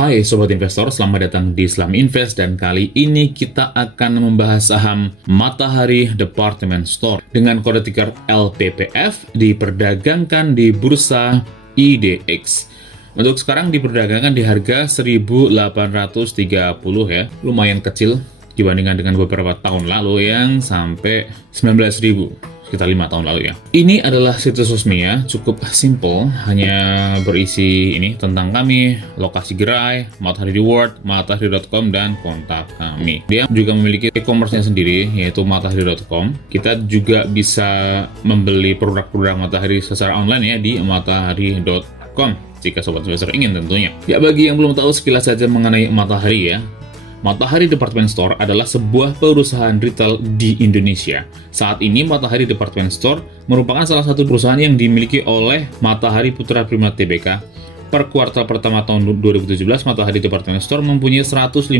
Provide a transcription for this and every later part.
Hai Sobat Investor, selamat datang di Islam Invest dan kali ini kita akan membahas saham Matahari Department Store dengan kode ticker LPPF diperdagangkan di Bursa IDX. Untuk sekarang diperdagangkan di harga 1.830 ya, lumayan kecil dibandingkan dengan beberapa tahun lalu yang sampai 19.000. Sekitar 5 tahun lalu ya. Ini adalah situs resminya, cukup simple, hanya berisi ini tentang kami, lokasi gerai, Matahari Reward, matahari.com, dan kontak kami. Dia juga memiliki e-commerce-nya sendiri, yaitu matahari.com. Kita juga bisa membeli produk-produk Matahari secara online ya di matahari.com, jika sobat investor ingin tentunya. Ya, bagi yang belum tahu sekilas saja mengenai Matahari ya, Matahari Department Store adalah sebuah perusahaan retail di Indonesia. Saat ini Matahari Department Store merupakan salah satu perusahaan yang dimiliki oleh Matahari Putra Prima Tbk. Per kuartal pertama tahun 2017, Matahari Department Store mempunyai 151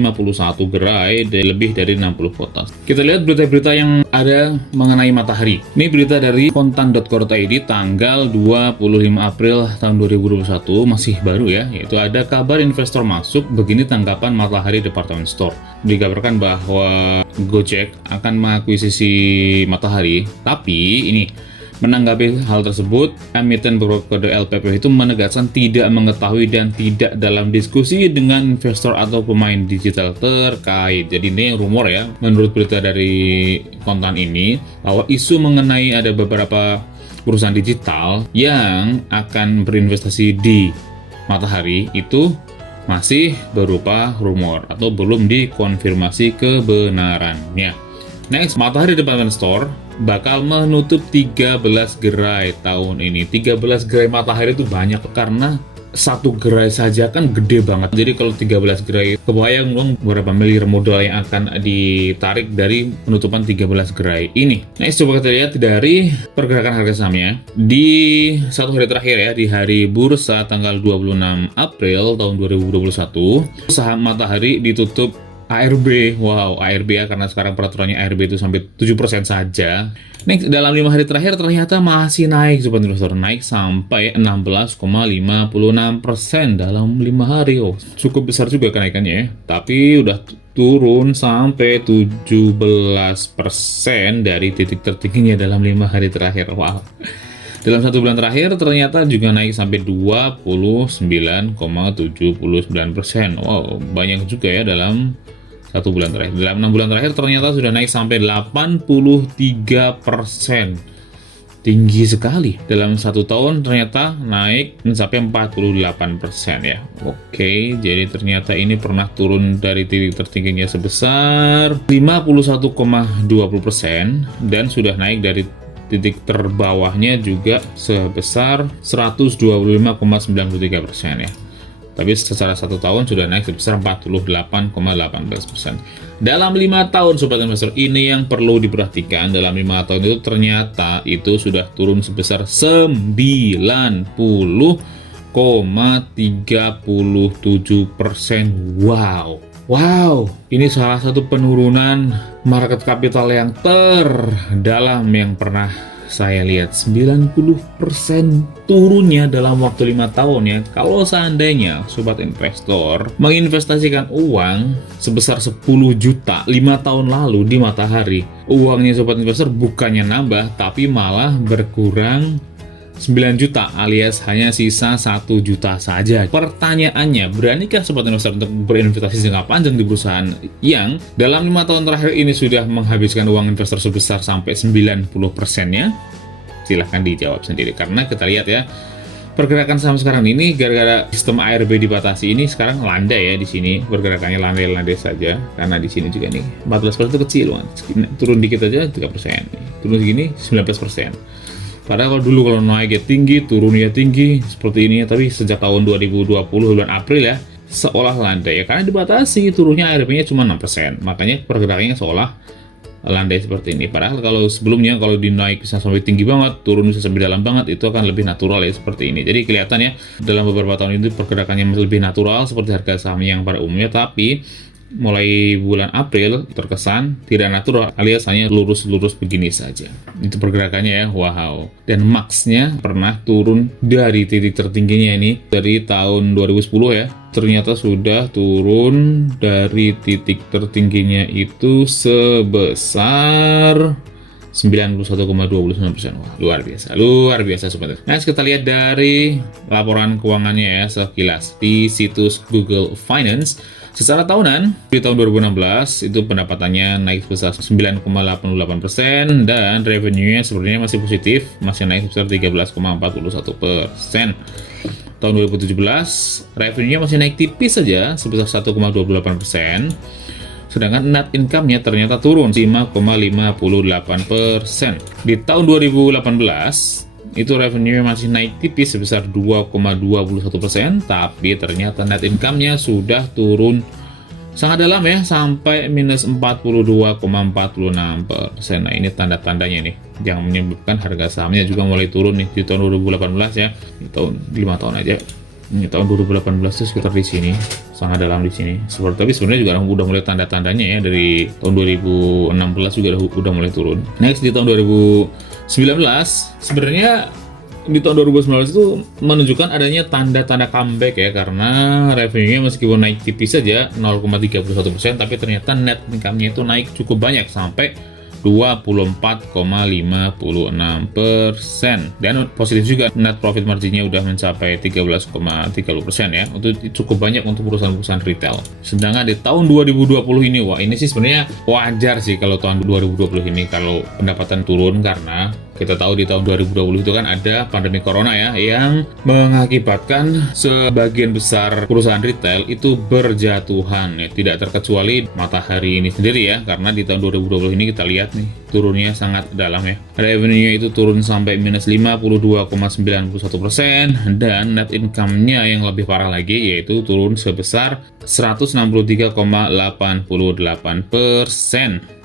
gerai dan lebih dari 60 kota. Kita lihat berita-berita yang ada mengenai Matahari. Ini berita dari kontan.co.id tanggal 25 April tahun 2021, masih baru ya, yaitu ada kabar investor masuk, begini tanggapan Matahari Department Store. Dikabarkan bahwa Gojek akan mengakuisisi Matahari, tapi ini menanggapi hal tersebut, emiten berkode LPPF itu menegaskan tidak mengetahui dan tidak dalam diskusi dengan investor atau pemain digital terkait. Jadi ini rumor ya, menurut berita dari konten ini, bahwa isu mengenai ada beberapa perusahaan digital yang akan berinvestasi di Matahari itu masih berupa rumor atau belum dikonfirmasi kebenarannya. Next, Matahari Department Store bakal menutup 13 gerai tahun ini. 13 gerai Matahari itu banyak karena satu gerai saja kan gede banget. Jadi kalau 13 gerai, kebayang dong berapa miliar modal yang akan ditarik dari penutupan 13 gerai ini. Next, coba kita lihat dari pergerakan harga sahamnya. Di satu hari terakhir ya, di hari bursa tanggal 26 April tahun 2021, saham Matahari ditutup ARB, wow, ARB ya, karena sekarang peraturannya ARB itu sampai 7% saja. Next, dalam 5 hari terakhir ternyata masih naik, sobat investor, naik sampai 16,56% dalam 5 hari. Oh, cukup besar juga kenaikannya ya, tapi udah turun sampai 17% dari titik tertingginya dalam 5 hari terakhir. Wow. Dalam 1 bulan terakhir ternyata juga naik sampai 29,79%. Wow, banyak juga ya dalam 1 bulan terakhir. Dalam 6 bulan terakhir ternyata sudah naik sampai 83%. Tinggi sekali. Dalam 1 tahun ternyata naik mencapai 48% ya. Oke, jadi ternyata ini pernah turun dari titik tertingginya sebesar 51,20% dan sudah naik dari titik terbawahnya juga sebesar 125,93% ya. Tapi secara 1 tahun sudah naik sebesar 48,18%. Dalam 5 tahun sobat investor, ini yang perlu diperhatikan. Dalam 5 tahun itu ternyata itu sudah turun sebesar 90,37%. Wow, ini salah satu penurunan market capital yang terdalam yang pernah saya lihat. 90% turunnya dalam waktu 5 tahun ya. Kalau seandainya sobat investor menginvestasikan uang sebesar 10 juta 5 tahun lalu di Matahari, uangnya sobat investor bukannya nambah tapi malah berkurang 9 juta alias hanya sisa 1 juta saja. Pertanyaannya, beranikah sobat investor untuk berinvestasi jangka panjang di perusahaan yang dalam 5 tahun terakhir ini sudah menghabiskan uang investor sebesar sampai 90%-nya? Silahkan dijawab sendiri, karena kita lihat ya, pergerakan saham sekarang ini gara-gara sistem ARB dibatasi ini sekarang landai ya di sini, pergerakannya landai-landai saja karena di sini juga nih 14% itu kecil banget. Turun dikit aja 3%, turun segini 19%. Padahal kalau dulu kalau naik ya tinggi, turun ya tinggi, seperti ini ya. Tapi sejak tahun 2020 bulan April ya, seolah landai ya, karena dibatasi, turunnya ARB-nya cuma 6%. Makanya pergerakannya seolah landai seperti ini. Padahal kalau sebelumnya, kalau dinaik bisa sampai tinggi banget, turun bisa sampai dalam banget, itu akan lebih natural ya seperti ini. Jadi kelihatan ya, dalam beberapa tahun itu pergerakannya lebih natural seperti harga saham yang pada umumnya. Tapi mulai bulan April terkesan tidak natural alias hanya lurus-lurus begini saja. Itu pergerakannya ya, wow. Dan max-nya pernah turun dari titik tertingginya ini dari tahun 2010 ya. Ternyata sudah turun dari titik tertingginya itu sebesar 91,29%. Wah, luar biasa sobat. Nah, kita lihat dari laporan keuangannya ya sekilas di situs Google Finance. Secara tahunan, di tahun 2016 itu pendapatannya naik sebesar 9,88% dan revenue-nya sebenarnya masih positif, masih naik sebesar 13,41%. Tahun 2017, revenue-nya masih naik tipis saja sebesar 1,28%. Sedangkan net income-nya ternyata turun 5,58%. Di tahun 2018, itu revenue masih naik tipis sebesar 2,21%, tapi ternyata net income-nya sudah turun sangat dalam ya, sampai minus 42,46%. Nah, ini tanda-tandanya nih, yang menyebabkan harga sahamnya juga mulai turun nih di tahun 2018 ya, di tahun 5 tahun aja. Ini tahun 2018 itu sekitar di sini, sangat dalam di sini. Tapi sebenarnya juga udah mulai tanda-tandanya ya, dari tahun 2016 juga udah mulai turun. Next di tahun 2019, sebenarnya di tahun 2019 itu menunjukkan adanya tanda-tanda comeback ya, karena revenue-nya meskipun naik tipis saja 0,31%, tapi ternyata net income-nya itu naik cukup banyak sampai 24,56%. Dan positif juga, net profit margin-nya udah mencapai 13,30% ya. Itu cukup banyak untuk perusahaan-perusahaan retail. Sedangkan di tahun 2020 ini, wah ini sih sebenarnya wajar sih kalau tahun 2020 ini kalau pendapatan turun, karena kita tahu di tahun 2020 itu kan ada pandemi corona ya, yang mengakibatkan sebagian besar perusahaan retail itu berjatuhan ya, tidak terkecuali Matahari ini sendiri ya, karena di tahun 2020 ini kita lihat nih turunnya sangat dalam ya. Revenue-nya itu turun sampai minus 52,91% dan net income-nya yang lebih parah lagi yaitu turun sebesar 163,88%.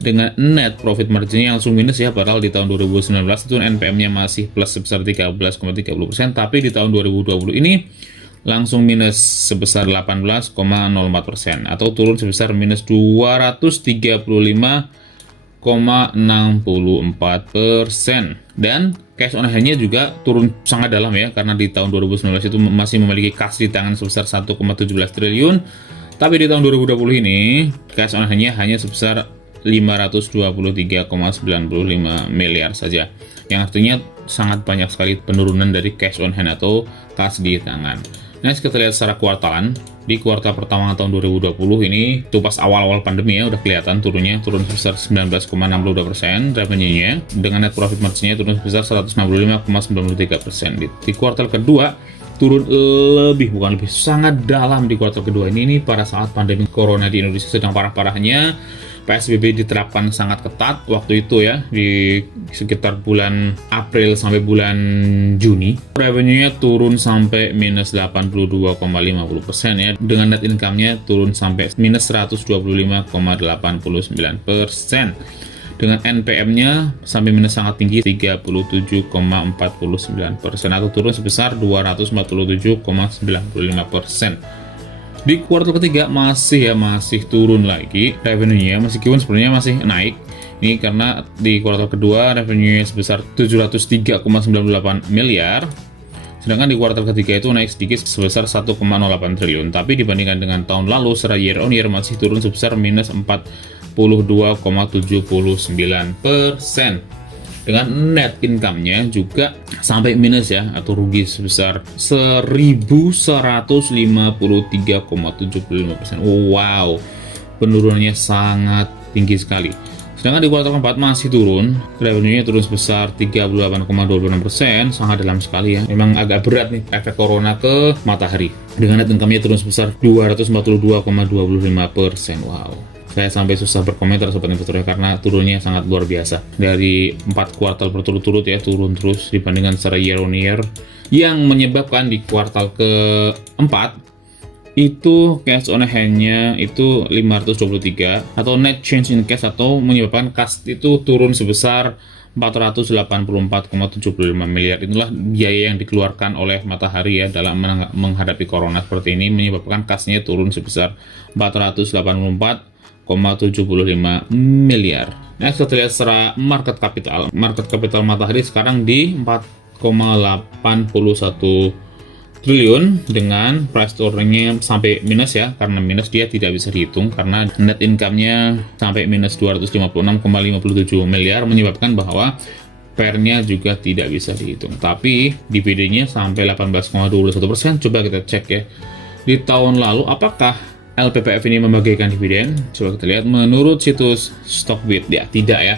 Dengan net profit margin-nya langsung minus ya, padahal di tahun 2019 itu NPM-nya masih plus sebesar 13,30%, tapi di tahun 2020 ini langsung minus sebesar 18,04% atau turun sebesar minus 235,64%. Dan cash on hand-nya juga turun sangat dalam ya, karena di tahun 2019 itu masih memiliki kas di tangan sebesar 1,17 triliun, tapi di tahun 2020 ini cash on hand-nya hanya sebesar 523,95 miliar saja, yang artinya sangat banyak sekali penurunan dari cash on hand atau kas di tangan. Nah, kita lihat secara kuartalan. Di kuartal pertama tahun 2020 ini, itu pas awal-awal pandemi ya, udah kelihatan turun sebesar 19,62% revenue-nya, dengan net profit margin-nya turun sebesar 165,93%. Di kuartal kedua turun sangat dalam di kuartal kedua ini pada saat pandemi corona di Indonesia sedang parah-parahnya. PSBB diterapkan sangat ketat waktu itu ya, di sekitar bulan April sampai bulan Juni. Revenue-nya turun sampai minus 82,50% ya, dengan net income-nya turun sampai minus 125,89%. Dengan NPM-nya sampai minus sangat tinggi 37,49% atau turun sebesar 247,95%. Di kuartal ketiga masih turun lagi revenue-nya, meskipun sebenarnya masih naik. Ini karena di kuartal kedua revenue-nya sebesar 703,98 miliar. Sedangkan di kuartal ketiga itu naik sedikit sebesar 1,08 triliun. Tapi dibandingkan dengan tahun lalu secara year on year masih turun sebesar minus 42,79%. Dengan net income-nya juga sampai minus ya, atau rugi sebesar 1.153,75%. Wow, penurunannya sangat tinggi sekali. Sedangkan di kuartal keempat masih turun, revenue-nya turun sebesar 38,26%, sangat dalam sekali ya. Memang agak berat nih efek corona ke Matahari. Dengan net income-nya turun sebesar 242,25%. Wow. Saya sampai susah berkomentar sobat investor ya, karena turunnya sangat luar biasa. Dari 4 kuartal berturut-turut ya, turun terus dibandingkan secara year on year, yang menyebabkan di kuartal keempat itu cash on hand-nya itu 523, atau net change in cash, atau menyebabkan kas itu turun sebesar 484,75 miliar. Itulah biaya yang dikeluarkan oleh Matahari ya dalam menghadapi corona seperti ini, menyebabkan kasnya turun sebesar 484,75 miliar. Nah, kita lihat secara market capital. Market capital Matahari sekarang di 4,81 triliun dengan price to earning-nya sampai minus ya, karena minus dia tidak bisa dihitung karena net income-nya sampai minus 256,57 miliar, menyebabkan bahwa PER-nya juga tidak bisa dihitung. Tapi dividennya sampai 18,21%. Coba kita cek ya, di tahun lalu apakah LPPF ini membagikan dividen? Coba kita lihat menurut situs Stockbit ya, tidak ya.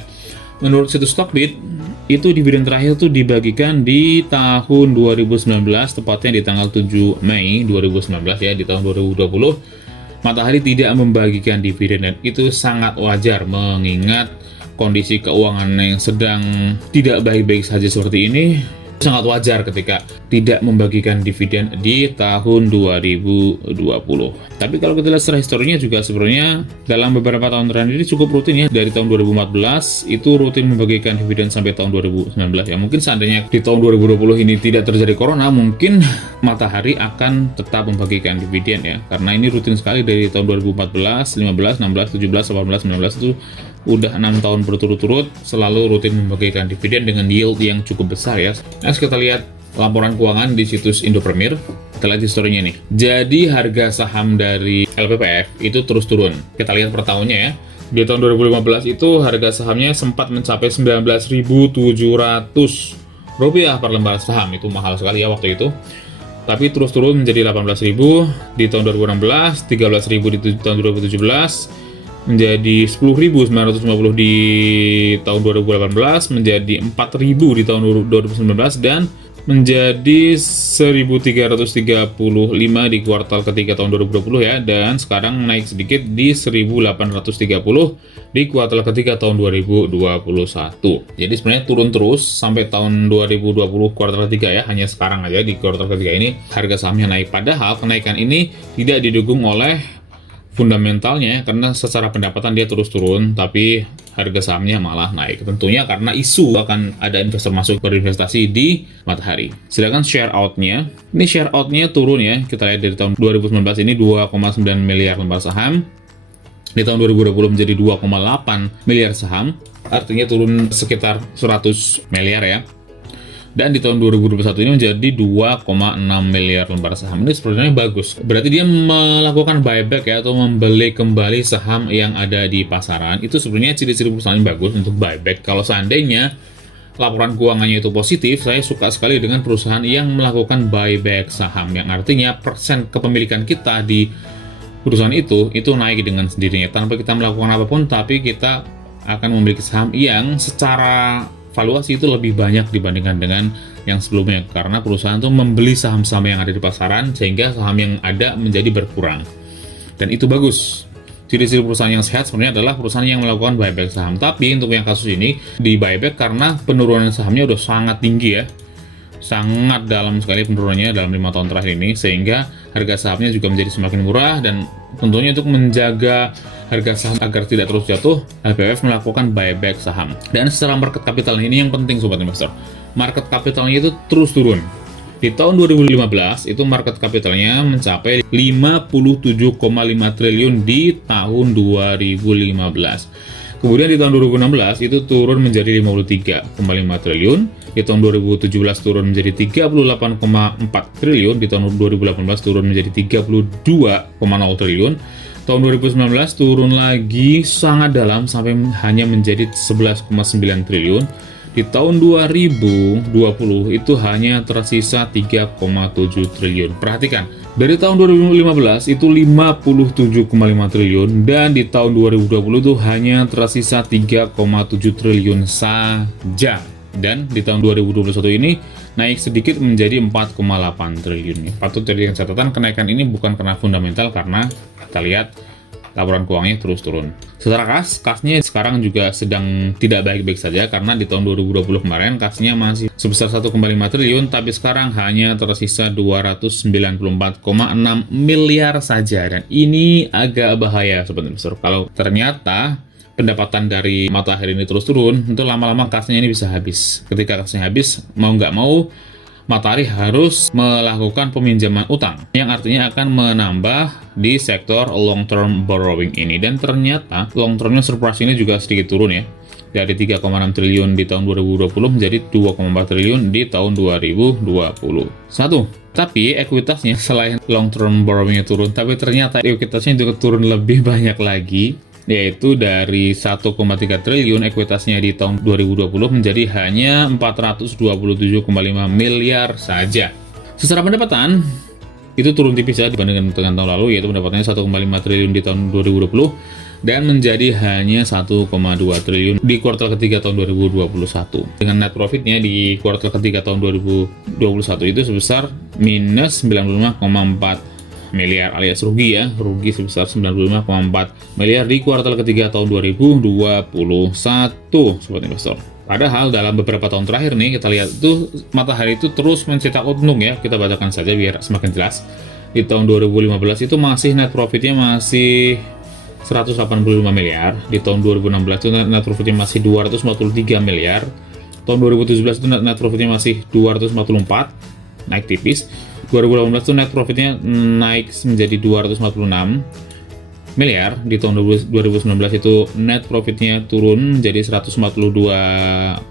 Menurut situs Stockbit, itu dividen terakhir tuh dibagikan di tahun 2019, tepatnya di tanggal 7 Mei 2019 ya. Di tahun 2020 Matahari tidak membagikan dividen, dan itu sangat wajar mengingat kondisi keuangan yang sedang tidak baik-baik saja seperti ini. Sangat wajar ketika tidak membagikan dividen di tahun 2020. Tapi kalau kita lihat secara historinya juga sebenarnya dalam beberapa tahun terakhir ini cukup rutin ya. Dari tahun 2014 itu rutin membagikan dividen sampai tahun 2019 ya. Mungkin seandainya di tahun 2020 ini tidak terjadi corona, mungkin Matahari akan tetap membagikan dividen ya. Karena ini rutin sekali dari tahun 2014, 15, 16, 17, 18, 19 itu udah 6 tahun berturut-turut selalu rutin membagikan dividen dengan yield yang cukup besar ya. Nah, kita lihat laporan keuangan di situs Indo Premier. Kita lihat historinya nih. Jadi harga saham dari LPPF itu terus turun. Kita lihat per tahunnya ya. Di tahun 2015 itu harga sahamnya sempat mencapai 19.700 rupiah per lembar saham. Itu mahal sekali ya waktu itu. Tapi terus turun menjadi 18.000 di tahun 2016, 13.000 di tahun 2017, menjadi 10.950 di tahun 2018, menjadi 4.000 di tahun 2019, dan menjadi 1.335 di kuartal ketiga tahun 2020 ya, dan sekarang naik sedikit di 1.830 di kuartal ketiga tahun 2021. Jadi sebenarnya turun terus sampai tahun 2020 kuartal ketiga ya, hanya sekarang aja di kuartal ketiga ini harga sahamnya naik, padahal kenaikan ini tidak didukung oleh fundamentalnya karena secara pendapatan dia terus turun, tapi harga sahamnya malah naik. Tentunya karena isu akan ada investor masuk berinvestasi di Matahari. Sedangkan share out-nya, ini share out-nya turun ya. Kita lihat dari tahun 2019 ini 2,9 miliar lembar saham. Di tahun 2020 menjadi 2,8 miliar saham. Artinya turun sekitar 100 miliar ya. Dan di tahun 2021 ini menjadi 2,6 miliar lembar saham. Ini sebenarnya bagus. Berarti dia melakukan buyback ya, atau membeli kembali saham yang ada di pasaran. Itu sebenarnya ciri-ciri perusahaan yang bagus untuk buyback. Kalau seandainya laporan keuangannya itu positif, saya suka sekali dengan perusahaan yang melakukan buyback saham. Yang artinya persen kepemilikan kita di perusahaan itu naik dengan sendirinya. Tanpa kita melakukan apapun, tapi kita akan memiliki saham yang secara valuasi itu lebih banyak dibandingkan dengan yang sebelumnya, karena perusahaan itu membeli saham-saham yang ada di pasaran sehingga saham yang ada menjadi berkurang, dan itu bagus. Ciri-ciri perusahaan yang sehat sebenarnya adalah perusahaan yang melakukan buyback saham. Tapi untuk yang kasus ini di buyback karena penurunan sahamnya udah sangat tinggi ya, sangat dalam sekali penurunannya dalam 5 tahun terakhir ini, sehingga harga sahamnya juga menjadi semakin murah. Dan tentunya untuk menjaga harga saham agar tidak terus jatuh, LPPF melakukan buyback saham. Dan secara market capital ini yang penting sobat investor, market capitalnya itu terus turun. Di tahun 2015 itu market capitalnya mencapai 57,5 triliun di tahun 2015. Kemudian di tahun 2016 itu turun menjadi 53,5 triliun. Di tahun 2017 turun menjadi 38,4 triliun. Di tahun 2018 turun menjadi 32,0 triliun. Tahun 2019 turun lagi sangat dalam sampai hanya menjadi 11,9 triliun. Di tahun 2020 itu hanya tersisa 3,7 triliun. Perhatikan, dari tahun 2015 itu 57,5 triliun, dan di tahun 2020 itu hanya tersisa 3,7 triliun saja. Dan di tahun 2021 ini naik sedikit menjadi 4,8 triliun. Patut jadi catatan, kenaikan ini bukan karena fundamental, karena kita lihat laporan keuangannya terus turun. Secara kasnya sekarang juga sedang tidak baik-baik saja, karena di tahun 2020 kemarin kasnya masih sebesar 1,5 triliun, tapi sekarang hanya tersisa 294,6 miliar saja. Dan ini agak bahaya sobat investor. Kalau ternyata pendapatan dari Matahari ini terus turun, itu lama-lama kasnya ini bisa habis. Ketika kasnya habis, mau nggak mau Matahari harus melakukan peminjaman utang yang artinya akan menambah di sektor long term borrowing ini, dan ternyata long termnya surprise ini juga sedikit turun ya, dari 3,6 triliun di tahun 2020 menjadi 2,4 triliun di tahun 2021. Tapi ekuitasnya selain long term borrowingnya turun, tapi ternyata ekuitasnya juga turun lebih banyak lagi, yaitu dari 1,3 triliun ekuitasnya di tahun 2020 menjadi hanya 427,5 miliar saja. Secara pendapatan, itu turun tipis ya dibandingkan dengan tahun lalu, yaitu pendapatannya 1,5 triliun di tahun 2020 dan menjadi hanya 1,2 triliun di kuartal ketiga tahun 2021. Dengan net profitnya di kuartal ketiga tahun 2021 itu sebesar minus 95,4 miliar alias rugi ya, rugi sebesar 95,4 miliar di kuartal ketiga tahun 2021, sobat investor. Padahal dalam beberapa tahun terakhir nih, kita lihat itu Matahari itu terus mencetak untung ya. Kita bacakan saja biar semakin jelas. Di tahun 2015 itu masih net profitnya masih 185 miliar. Di tahun 2016 itu net profitnya masih 243 miliar. Tahun 2017 itu net profitnya masih 244, naik tipis. 2018 itu net profitnya naik menjadi 246 miliar. Di tahun 2019 itu net profitnya turun menjadi 142,5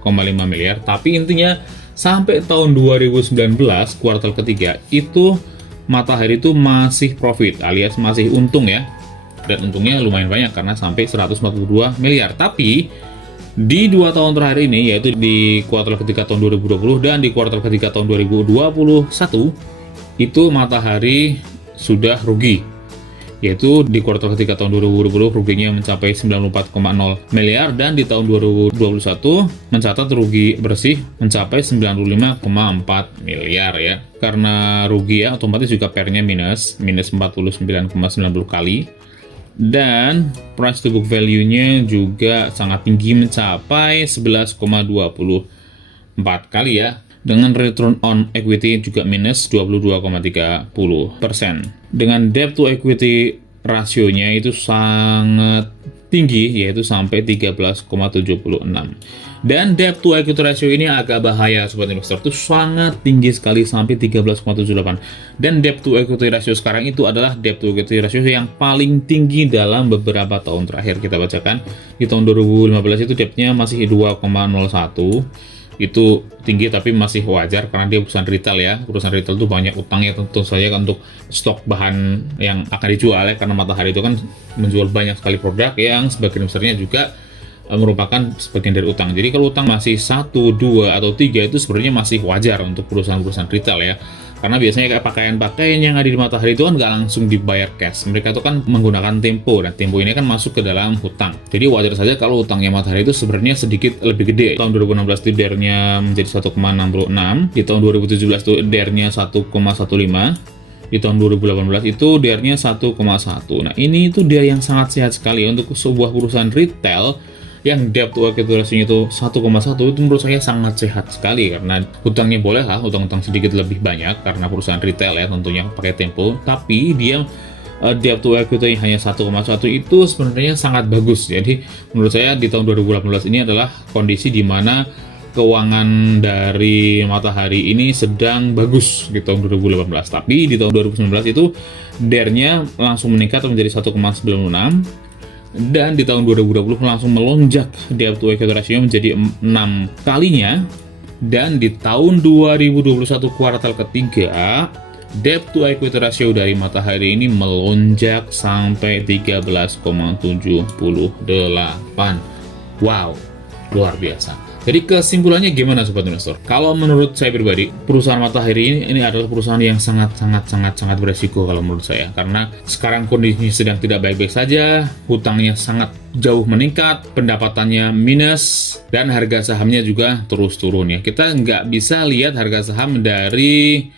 miliar. Tapi intinya sampai tahun 2019 kuartal ketiga itu Matahari itu masih profit alias masih untung ya. Dan untungnya lumayan banyak karena sampai 142 miliar. Tapi di 2 tahun terakhir ini, yaitu di kuartal ketiga tahun 2020 dan di kuartal ketiga tahun 2021, itu Matahari sudah rugi, yaitu di kuartal ketiga tahun 2020 ruginya mencapai 94,0 miliar dan di tahun 2021 mencatat rugi bersih mencapai 95,4 miliar ya. Karena rugi ya, otomatis juga PER-nya minus 49,90 kali, dan price to book value-nya juga sangat tinggi mencapai 11,24 kali ya, dengan return on equity juga minus 22,30%. Dengan debt to equity rasionya itu sangat tinggi, yaitu sampai 13,76. Dan debt to equity ratio ini agak bahaya sobat investor, itu sangat tinggi sekali sampai 13,78. Dan debt to equity ratio sekarang itu adalah debt to equity ratio yang paling tinggi dalam beberapa tahun terakhir. Kita bacakan di tahun 2015 itu debtnya masih 2,01. Itu tinggi tapi masih wajar karena dia perusahaan retail ya. Perusahaan retail itu banyak utangnya tentu saja untuk stok bahan yang akan dijual ya, karena Matahari itu kan menjual banyak sekali produk yang sebagian besarnya juga merupakan sebagian dari utang. Jadi kalau utang masih 1, 2, atau 3 itu sebenarnya masih wajar untuk perusahaan-perusahaan retail ya. Karena biasanya kayak pakaian-pakaian yang ada di Matahari itu kan nggak langsung dibayar cash. Mereka itu kan menggunakan tempo, dan tempo ini kan masuk ke dalam hutang. Jadi wajar saja kalau utangnya Matahari itu sebenarnya sedikit lebih gede. Tahun 2016 itu DER-nya menjadi 1,66, di tahun 2017 itu DER-nya 1,15, di tahun 2018 itu DER-nya 1,1. Nah ini itu DER yang sangat sehat sekali untuk sebuah perusahaan retail yang debt to equity ratio itu 1,1. itu menurut saya sangat sehat sekali, karena hutangnya boleh lah hutang-hutang sedikit lebih banyak karena perusahaan retail ya tentunya pakai tempo, tapi dia debt to equity hanya 1,1 itu sebenarnya sangat bagus. Jadi menurut saya di tahun 2018 ini adalah kondisi di mana keuangan dari Matahari ini sedang bagus di tahun 2018, tapi di tahun 2019 itu DER-nya langsung meningkat menjadi 1,96, dan di tahun 2020 langsung melonjak debt to equity ratio menjadi 6 kalinya, dan di tahun 2021 kuartal ketiga debt to equity ratio dari Matahari ini melonjak sampai 13,78. Wow, luar biasa. Jadi kesimpulannya gimana sobat investor? Kalau menurut saya pribadi, perusahaan Matahari ini adalah perusahaan yang sangat beresiko kalau menurut saya. Karena sekarang kondisinya sedang tidak baik-baik saja, hutangnya sangat jauh meningkat, pendapatannya minus, dan harga sahamnya juga terus turun ya. Kita nggak bisa lihat harga saham dari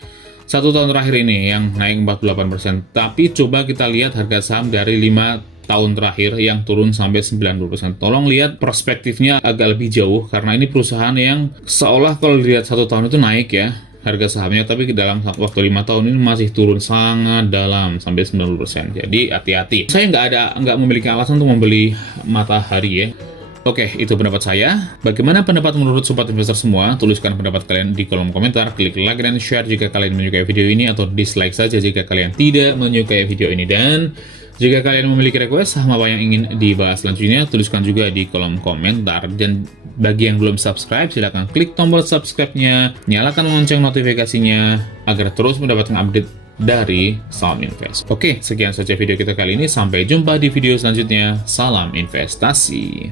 1 tahun terakhir ini yang naik 48%. Tapi coba kita lihat harga saham dari 5 tahun terakhir yang turun sampai 90%. Tolong lihat perspektifnya agak lebih jauh, karena ini perusahaan yang seolah kalau dilihat 1 tahun itu naik ya, harga sahamnya, tapi dalam waktu 5 tahun ini masih turun sangat dalam sampai 90%. Jadi hati-hati. Saya nggak memiliki alasan untuk membeli Matahari ya. Oke, itu pendapat saya. Bagaimana pendapat menurut sobat investor semua? Tuliskan pendapat kalian di kolom komentar, klik like dan share jika kalian menyukai video ini, atau dislike saja jika kalian tidak menyukai video ini. Dan jika kalian memiliki request saham apa yang ingin dibahas selanjutnya, tuliskan juga di kolom komentar. Dan bagi yang belum subscribe, silahkan klik tombol subscribe-nya, nyalakan lonceng notifikasinya, agar terus mendapatkan update dari Salam Invest. Oke, sekian saja video kita kali ini. Sampai jumpa di video selanjutnya. Salam investasi.